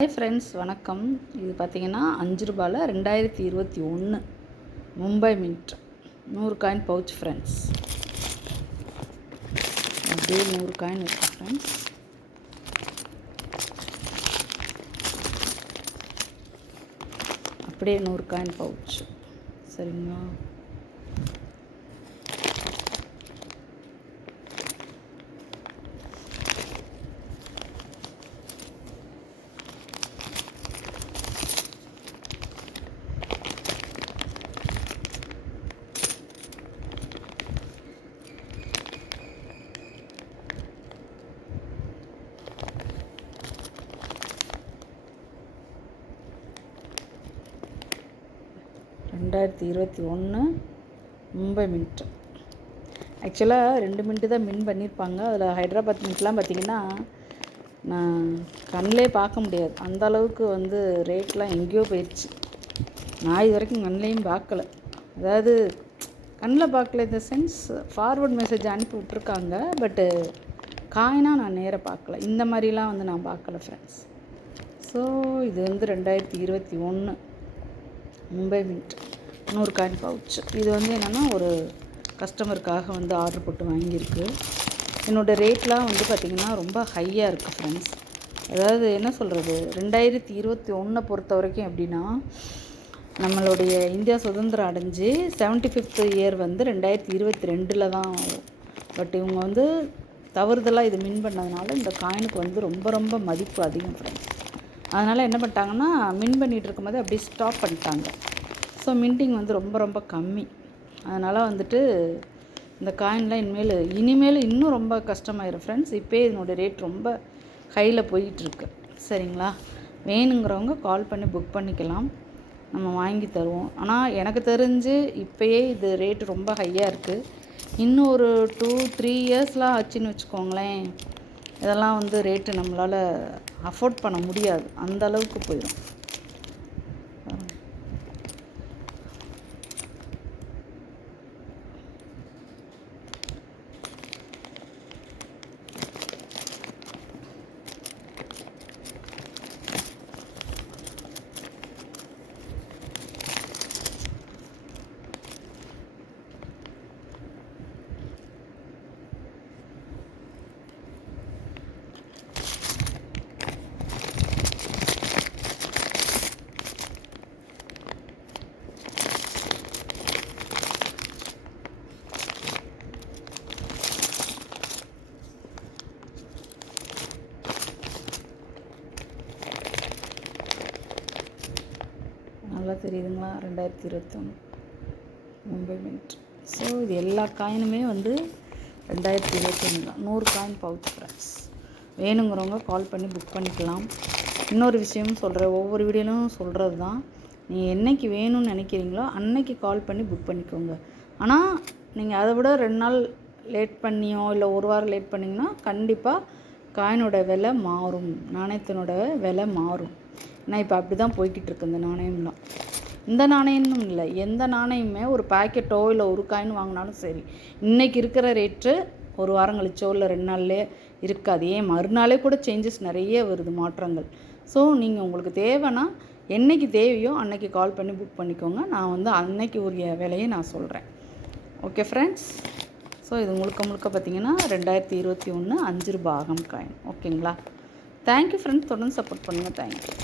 Hi friends, வணக்கம். இது பார்த்திங்கன்னா 5 ரூபாயில் 2021 Mumbai mint 100 coin pouch friends. அப்படியே 100 காயின் இருக்குது ஃப்ரெண்ட்ஸ். அப்படியே 100 காயின் பவுச். சரிங்களா? ரெண்டாயிரத்தி 21 மும்பை மின்ட். ஆக்சுவலாக 2 மின்ட்டு தான் மின் பண்ணியிருப்பாங்க. அதில் ஹைதராபாத் மின்ட்லாம் பார்த்திங்கன்னா நான் கண்ணிலே பார்க்க முடியாது. அந்த அளவுக்கு ரேட்லாம் எங்கேயோ போயிடுச்சு. நான் இது வரைக்கும் கண்ணிலையும் பார்க்கல. அதாவது கண்ணில் பார்க்கல இந்த சென்ஸ் ஃபார்வர்ட் மெசேஜ் அனுப்பி விட்ருக்காங்க. பட்டு காயினாக நான் நேராக பார்க்கல. இந்த மாதிரிலாம் நான் பார்க்கல ஃப்ரெண்ட்ஸ். ஸோ இது 2021 மும்பை மின்ட் 100 காயின் பவுச். இது என்னென்னா ஒரு கஸ்டமருக்காக ஆர்டர் போட்டு வாங்கியிருக்கு. என்னோடய ரேட்லாம் பார்த்திங்கன்னா ரொம்ப ஹையாக இருக்குது ஃப்ரெண்ட்ஸ். அதாவது என்ன சொல்கிறது, 2021 பொறுத்த வரைக்கும் எப்படின்னா, நம்மளுடைய இந்தியா சுதந்திரம் அடைஞ்சு 75th இயர் 2022 தான் ஆகும். பட் இவங்க தவறுதலாக இது மின் பண்ணதுனால இந்த காயினுக்கு ரொம்ப ரொம்ப மதிப்பு அதிகம் ஃப்ரெண்ட்ஸ். அதனால் என்ன பண்ணிட்டாங்கன்னா, மின் பண்ணிகிட்டு இருக்கும்போது அப்படியே ஸ்டாப் பண்ணிட்டாங்க. ஸோ மின்டிங் ரொம்ப ரொம்ப கம்மி. அதனால் இந்த காயின்லாம் இனிமேல் இன்னும் ரொம்ப கஷ்டமாயிரும் ஃப்ரெண்ட்ஸ். இப்போயே இதனோட ரேட் ரொம்ப ஹையில் போயிட்டுருக்கு. சரிங்களா? வேணுங்கிறவங்க கால் பண்ணி புக் பண்ணிக்கலாம், நம்ம வாங்கி தருவோம். ஆனால் எனக்கு தெரிஞ்சு இப்போயே இது ரேட்டு ரொம்ப ஹையாக இருக்குது. இன்னும் ஒரு 2-3 இயர்ஸ்லாம் ஆச்சுன்னு வச்சுக்கோங்களேன், இதெல்லாம் ரேட்டு நம்மளால் அஃபோர்ட் பண்ண முடியாது. அந்த அளவுக்கு போயிடும். நல்லா தெரியுதுங்களா? 2021 மும்பை மின்ட். ஸோ இது எல்லா காயினுமே 2021 தான். 100 காயின் பவுச் ஃப்ரெண்ட்ஸ். வேணுங்கிறவங்க கால் பண்ணி புக் பண்ணிக்கலாம். இன்னொரு விஷயமும் சொல்கிறேன், ஒவ்வொரு வீடியோலும் சொல்கிறது தான். நீங்கள் என்றைக்கு வேணும்னு நினைக்கிறீங்களோ அன்னைக்கு கால் பண்ணி புக் பண்ணிக்கோங்க. ஆனால் நீங்கள் அதை விட 2 நாள் லேட் பண்ணியோ இல்லை 1 வாரம் லேட் பண்ணிங்கன்னா கண்டிப்பாக காயினோட விலை மாறும், நாணயத்தினோட விலை மாறும். ஏன்னா இப்போ அப்படி தான் போய்கிட்டு இருக்கு இந்த நாணயம்லாம். இந்த நாணயம்னு இல்லை, எந்த நாணயமே ஒரு பேக்கெட்டோ இல்லை ஒரு காயின் வாங்கினாலும் சரி, இன்றைக்கி இருக்கிற ரேட்டு 1 வாரம் கழிச்சோ இல்லை 2 நாள்லேயே இருக்காது. ஏன் மறுநாளே கூட சேஞ்சஸ் நிறைய வருது, மாற்றங்கள். ஸோ நீங்கள் உங்களுக்கு தேவைன்னா என்றைக்கு தேவையோ அன்னைக்கு கால் பண்ணி புக் பண்ணிக்கோங்க. நான் அன்னைக்கு உரிய விலையை நான் சொல்கிறேன். Okay friends. ஸோ இது முழுக்க பார்த்திங்கன்னா 2021 5 ரூபாய் ஆகம் காயின். ஓகேங்களா? Thank you friends. தொடர்ந்து சப்போர்ட் பண்ணுங்கள். தேங்க்யூ.